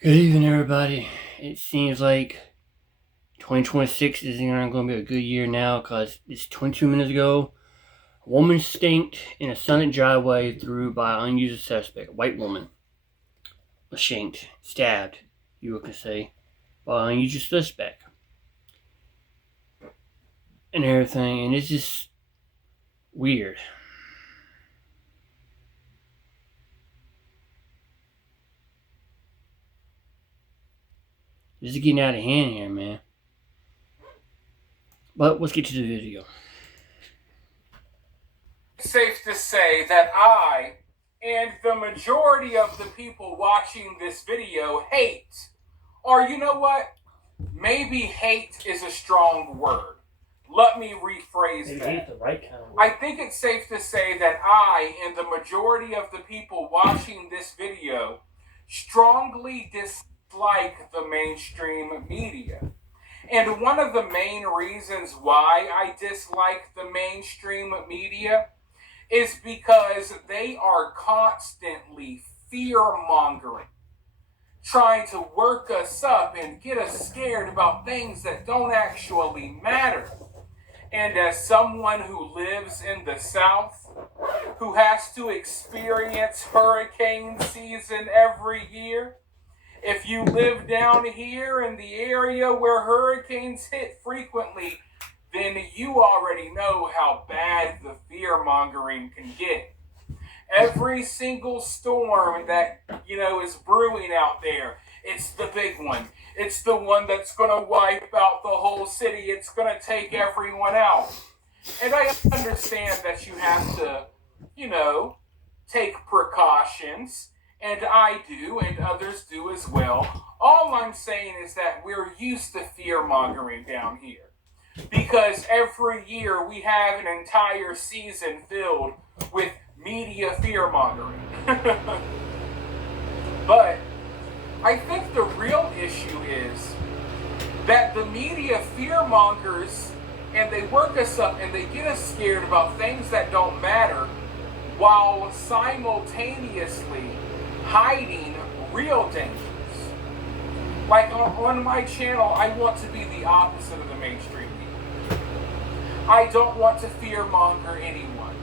Good evening, everybody. It seems like 2026 isn't going to be a good year now because it's 22 minutes ago. A woman stanked in a sunlit driveway through by an unusual suspect. A white woman was shanked, stabbed, you could say, by an unusual suspect. And everything. And it's just weird. This is getting out of hand here, man. But let's get to the video. It's safe to say that I and the majority of the people watching this video hate, or you know what? Maybe hate is a strong word. Let me rephrase that. The right kind of I think it's safe to say that I and the majority of the people watching this video strongly dislike the mainstream media. And one of the main reasons why I dislike the mainstream media is because they are constantly fear-mongering, trying to work us up and get us scared about things that don't actually matter. And as someone who lives in the South, who has to experience hurricane season every year, if you live down here in the area where hurricanes hit frequently, then you already know how bad the fear-mongering can get. Every single storm that, is brewing out there, it's the big one. It's the one that's going to wipe out the whole city. It's going to take everyone out. And I understand that you have to, take precautions, and I do, and others do as well. All I'm saying is that we're used to fear-mongering down here. Because every year we have an entire season filled with media fear-mongering. But I think the real issue is that the media fear-mongers, and they work us up and they get us scared about things that don't matter while simultaneously hiding real dangers. Like on my channel, I want to be the opposite of the mainstream. I don't want to fearmonger anyone.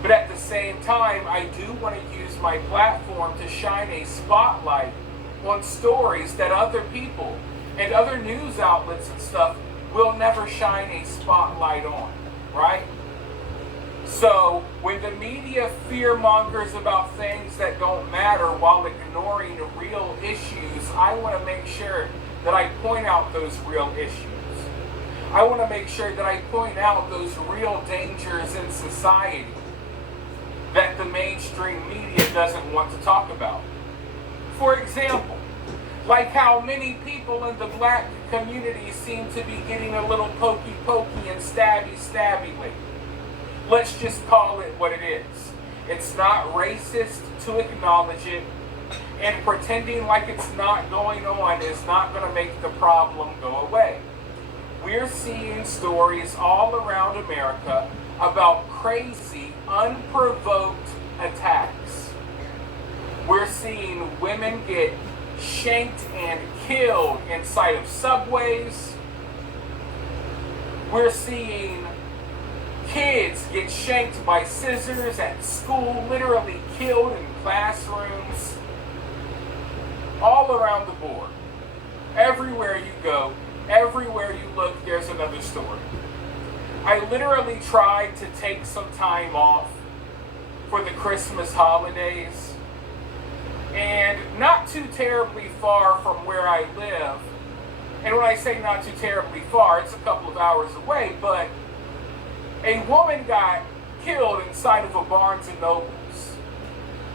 But at the same time, I do want to use my platform to shine a spotlight on stories that other people and other news outlets and stuff will never shine a spotlight on, right? So when the media fearmongers about things that don't matter while ignoring real issues, I want to make sure that I point out those real issues. I want to make sure that I point out those real dangers in society that the mainstream media doesn't want to talk about. For example, like how many people in the black community seem to be getting a little pokey and stabby lately. Let's just call it what it is. It's not racist to acknowledge it, and pretending like it's not going on is not going to make the problem go away. We're seeing stories all around America about crazy, unprovoked attacks. We're seeing women get shanked and killed inside of subways. We're seeing kids get shanked by scissors at school, literally killed in classrooms. All around the board. Everywhere you go, everywhere you look, there's another story. I literally tried to take some time off for the Christmas holidays, and not too terribly far from where I live. And when I say not too terribly far, it's a couple of hours away, but a woman got killed inside of a Barnes & Nobles.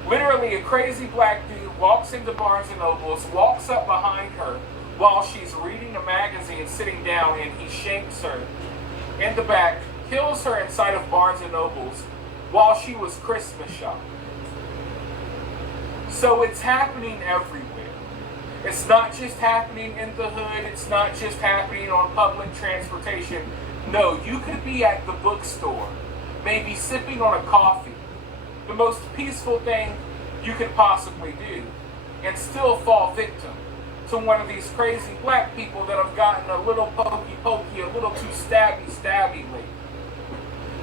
Literally, a crazy black dude walks into Barnes & Nobles, walks up behind her while she's reading a magazine, sitting down, and he shanks her in the back, kills her inside of Barnes & Nobles while she was Christmas shopping. So it's happening everywhere. It's not just happening in the hood. It's not just happening on public transportation. No, you could be at the bookstore, maybe sipping on a coffee, the most peaceful thing you could possibly do. and still fall victim to one of these crazy black people that have gotten a little pokey, a little too stabby lately.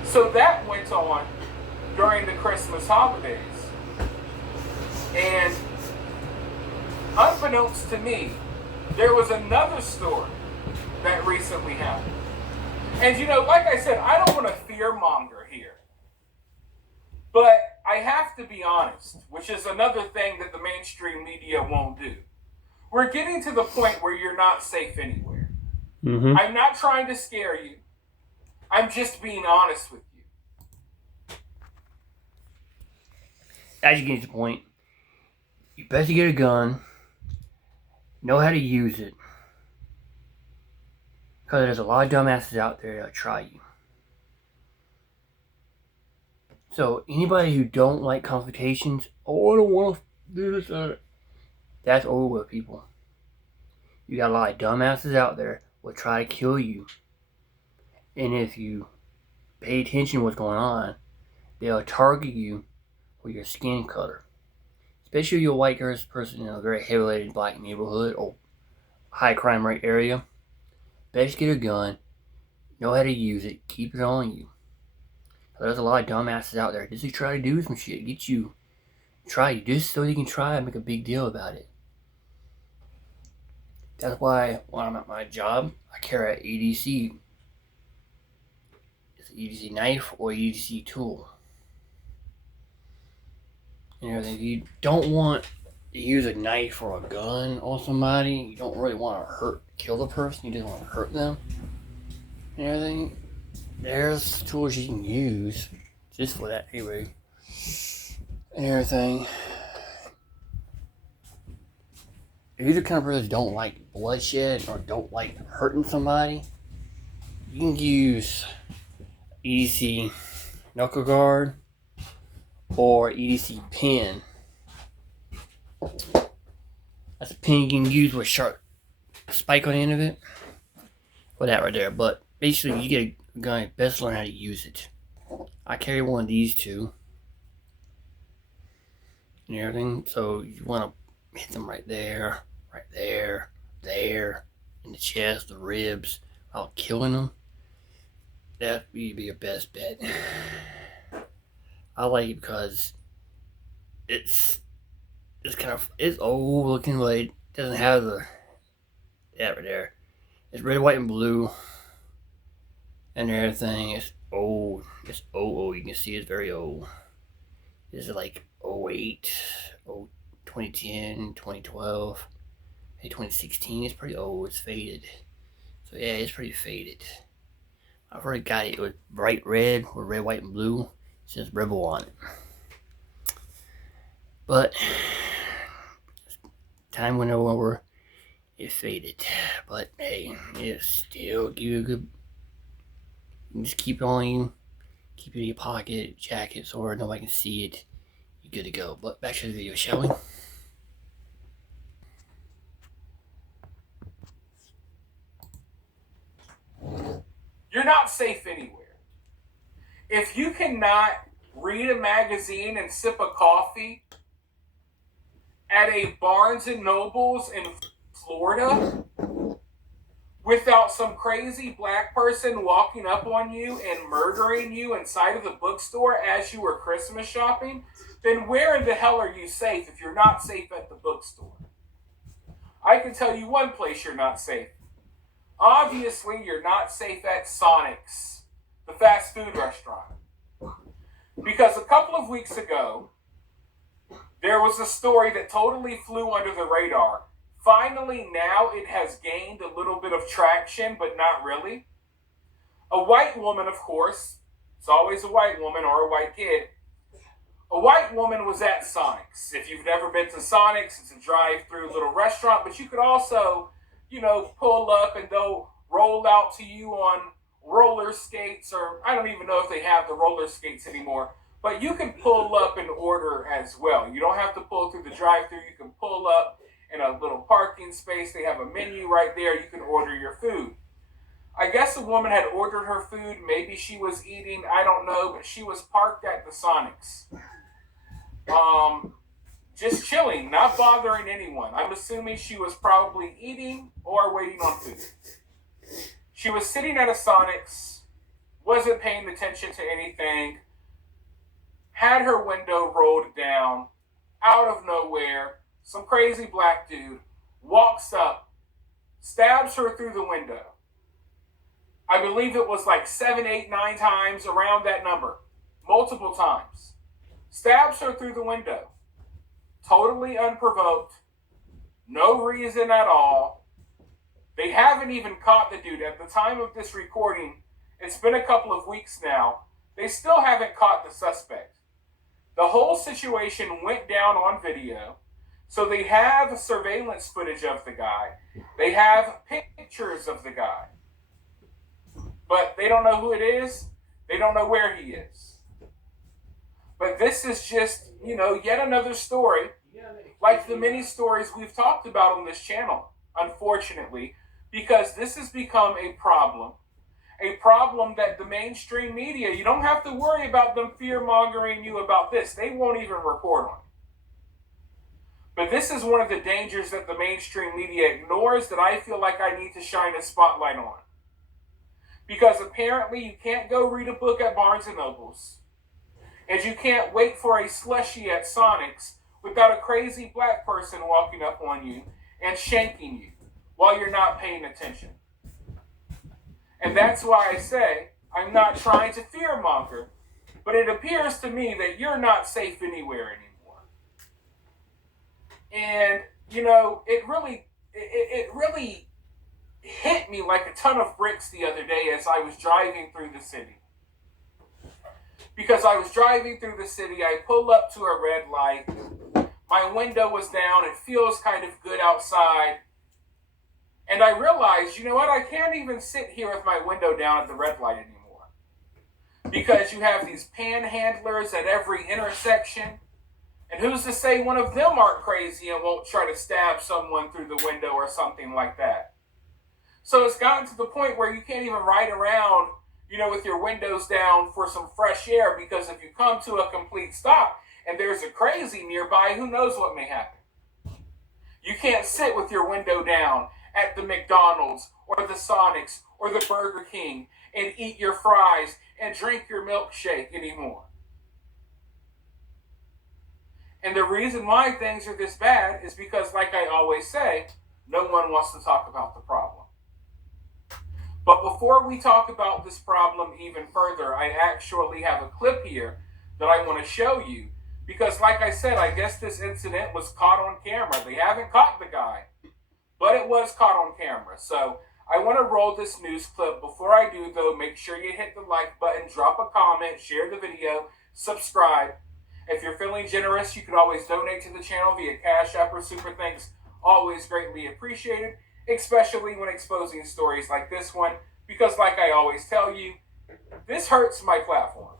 So that went on during the Christmas holidays. And unbeknownst to me, there was another story that recently happened. And like I said, I don't want to fearmonger here. But I have to be honest, which is another thing that the mainstream media won't do. We're getting to the point where you're not safe anywhere. Mm-hmm. I'm not trying to scare you. I'm just being honest with you. As you get to the point, you best get a gun, know how to use it. Because there's a lot of dumbasses out there that'll try you. So anybody who don't like confrontations, I don't want to do this, that's over with, people. You got a lot of dumbasses out there will try to kill you. And if you pay attention to what's going on, they'll target you with your skin color. Especially if you're a white person in a very heavily black neighborhood or high crime rate area. Best get a gun, know how to use it, keep it on you. There's a lot of dumbasses out there just to try to do some shit, get you, try you, just so they can try and make a big deal about it. That's why when I'm at my job, I carry an EDC. It's an EDC knife or EDC tool. And everything. You don't want to use a knife or a gun on somebody. You don't really want to kill the person. You just want to hurt them. And everything. There's tools you can use just for that anyway. And everything. If you're the kind of person that don't like bloodshed or don't like hurting somebody, you can use EDC knuckle guard or EDC pin. That's a pin you can use with a sharp spike on the end of it. Well, that right there. But basically, you get a gun, you best learn how to use it. I carry one of these two and everything. So you want to hit them right there, in the chest, the ribs, without killing them. That would be your best bet. I like it because it's old looking, but it doesn't have that right there. It's red, white, and blue, and everything. It's old. It's old. You can see it's very old. This is like 08, 2010, 2012, maybe 2016. It's pretty old. It's faded. So yeah, it's pretty faded. I've already got it with bright red, with red, white, and blue. It says Rebel on it. But time went over, it faded. But hey, it still give you a good. You just keep it on you, keep it in your pocket, jacket, so nobody can see it. You're good to go. But back to the video, shall we? You're not safe anywhere. If you cannot read a magazine and sip a coffee at a Barnes and Nobles in Florida without some crazy black person walking up on you and murdering you inside of the bookstore as you were Christmas shopping, then where in the hell are you safe if you're not safe at the bookstore? I can tell you one place you're not safe. Obviously, you're not safe at Sonic's, the fast food restaurant. Because a couple of weeks ago, there was a story that totally flew under the radar. Finally, now it has gained a little bit of traction, but not really. A white woman, of course, it's always a white woman or a white kid. A white woman was at Sonic's. If you've never been to Sonic's, it's a drive-through little restaurant, but you could also, pull up and they'll roll out to you on roller skates, or I don't even know if they have the roller skates anymore, but you can pull up and order as well. You don't have to pull through the drive-through. You can pull up in a little parking space. They have a menu right there. You can order your food. I guess a woman had ordered her food. Maybe she was eating. I don't know, but she was parked at the Sonic's. just chilling, not bothering anyone. I'm assuming she was probably eating or waiting on food. She was sitting at a Sonic's, wasn't paying attention to anything, had her window rolled down. Out of nowhere, some crazy black dude walks up, stabs her through the window. I believe it was like 7, 8, 9 times, around that number. Multiple times. Stabs her through the window. Totally unprovoked. No reason at all. They haven't even caught the dude. At the time of this recording, it's been a couple of weeks now. They still haven't caught the suspect. The whole situation went down on video. So they have surveillance footage of the guy. They have pictures of the guy. But they don't know who it is. They don't know where he is. But this is just, yet another story, like the many stories we've talked about on this channel, unfortunately, because this has become a problem that the mainstream media, you don't have to worry about them fear-mongering you about this. They won't even report on it. But this is one of the dangers that the mainstream media ignores that I feel like I need to shine a spotlight on. Because apparently you can't go read a book at Barnes & Noble's, and you can't wait for a slushie at Sonic's without a crazy black person walking up on you and shanking you while you're not paying attention. And that's why I say I'm not trying to fearmonger, but it appears to me that you're not safe anywhere anymore. And, it really hit me like a ton of bricks the other day as I was driving through the city. Because I was driving through the city, I pull up to a red light, my window was down, it feels kind of good outside, and I realized, I can't even sit here with my window down at the red light anymore. Because you have these panhandlers at every intersection, and who's to say one of them aren't crazy and won't try to stab someone through the window or something like that. So it's gotten to the point where you can't even ride around, with your windows down for some fresh air, because if you come to a complete stop and there's a crazy nearby, who knows what may happen. You can't sit with your window down at the McDonald's or the Sonic's or the Burger King and eat your fries and drink your milkshake anymore. And the reason why things are this bad is because, like I always say, no one wants to talk about the problem. But before we talk about this problem even further, I actually have a clip here that I want to show you. Because like I said, I guess this incident was caught on camera. They haven't caught the guy, but it was caught on camera. So I want to roll this news clip. Before I do, though, make sure you hit the like button, drop a comment, share the video, subscribe. If you're feeling generous, you can always donate to the channel via Cash App or Super Thanks. Always greatly appreciated, especially when exposing stories like this one, because like I always tell you, this hurts my platform.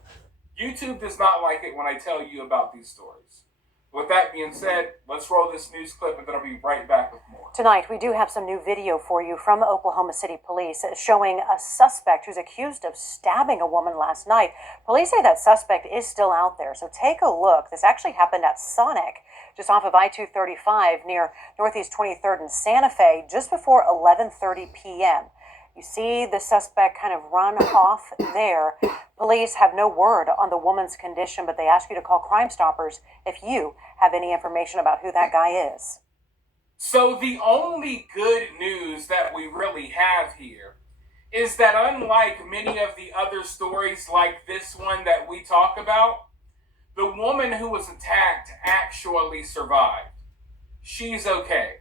YouTube does not like it when I tell you about these stories. With that being said, let's roll this news clip and then I'll be right back with more. Tonight, we do have some new video for you from Oklahoma City Police showing a suspect who's accused of stabbing a woman last night. Police say that suspect is still out there, so take a look. This actually happened at Sonic, just off of I-235 near Northeast 23rd and Santa Fe, just before 11:30 p.m. You see the suspect kind of run off there. Police have no word on the woman's condition, but they ask you to call Crime Stoppers if you have any information about who that guy is. So the only good news that we really have here is that unlike many of the other stories like this one that we talk about, the woman who was attacked actually survived. She's okay.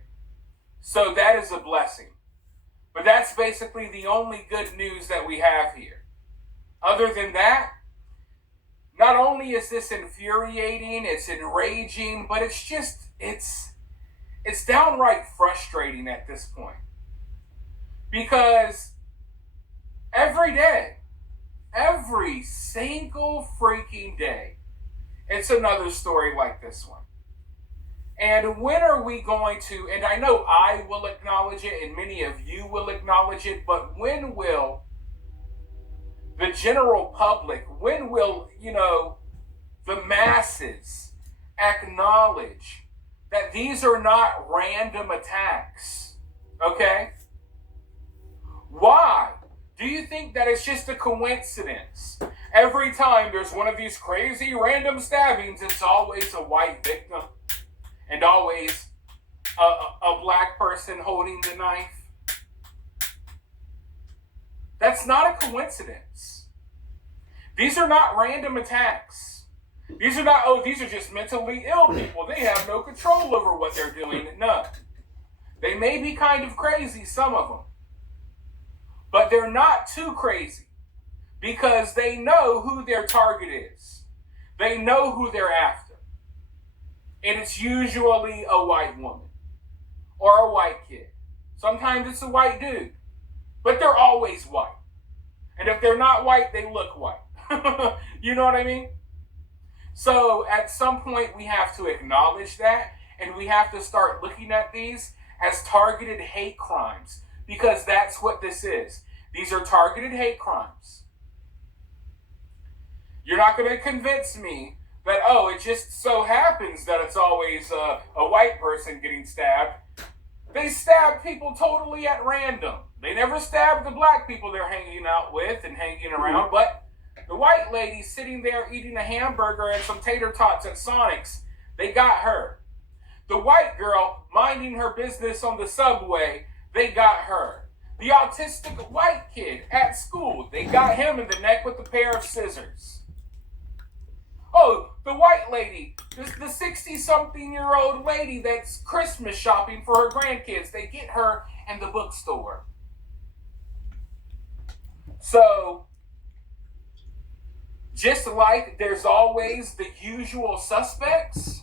So that is a blessing. But that's basically the only good news that we have here. Other than that, not only is this infuriating, it's enraging, but it's downright frustrating at this point. Because every day, every single freaking day, it's another story like this one. And when are we going to, and I know I will acknowledge it and many of you will acknowledge it, but when will the general public, when will, the masses acknowledge that these are not random attacks. Okay? Why? Do you think that it's just a coincidence? Every time there's one of these crazy random stabbings, it's always a white victim and always a black person holding the knife. That's not a coincidence. These are not random attacks. These are not, oh, these are just mentally ill people. They have no control over what they're doing. No. They may be kind of crazy, some of them. But they're not too crazy because they know who their target is. They know who they're after. And it's usually a white woman or a white kid. Sometimes it's a white dude, but they're always white. And if they're not white, they look white. You know what I mean? So at some point we have to acknowledge that, and we have to start looking at these as targeted hate crimes, because that's what this is. These are targeted hate crimes. You're not going to convince me that, oh, it just so happens that it's always a white person getting stabbed. They stab people totally at random. They never stab the black people they're hanging out with and hanging around, but the white lady sitting there eating a hamburger and some tater tots at Sonic's, they got her. The white girl minding her business on the subway, they got her. The autistic white kid at school, they got him in the neck with a pair of scissors. Oh, the white lady, the 60-something-year-old lady that's Christmas shopping for her grandkids, they get her in the bookstore. So, just like there's always the usual suspects,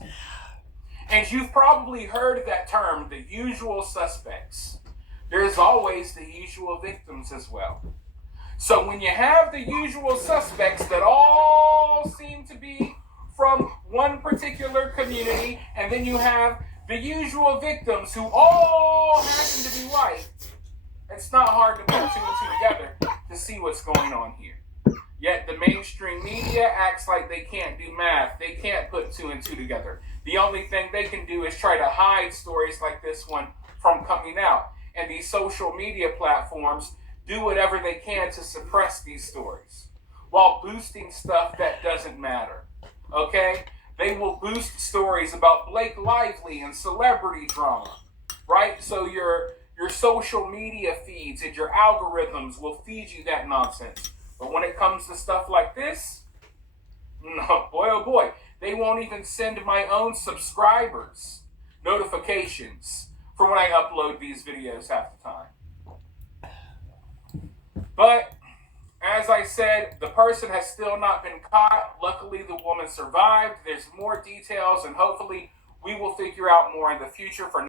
and you've probably heard that term, the usual suspects, there's always the usual victims as well. So when you have the usual suspects that all seem to be from one particular community, and then you have the usual victims who all happen to be white, it's not hard to put two and two together to see what's going on here. Yet the mainstream media acts like they can't do math. They can't put two and two together. The only thing they can do is try to hide stories like this one from coming out. And these social media platforms do whatever they can to suppress these stories while boosting stuff that doesn't matter. Okay? They will boost stories about Blake Lively and celebrity drama, right? So your social media feeds and your algorithms will feed you that nonsense. But when it comes to stuff like this, no, boy oh boy, they won't even send my own subscribers notifications for when I upload these videos half the time. But, as I said, the person has still not been caught. Luckily, the woman survived. There's more details, and hopefully we will figure out more in the future. For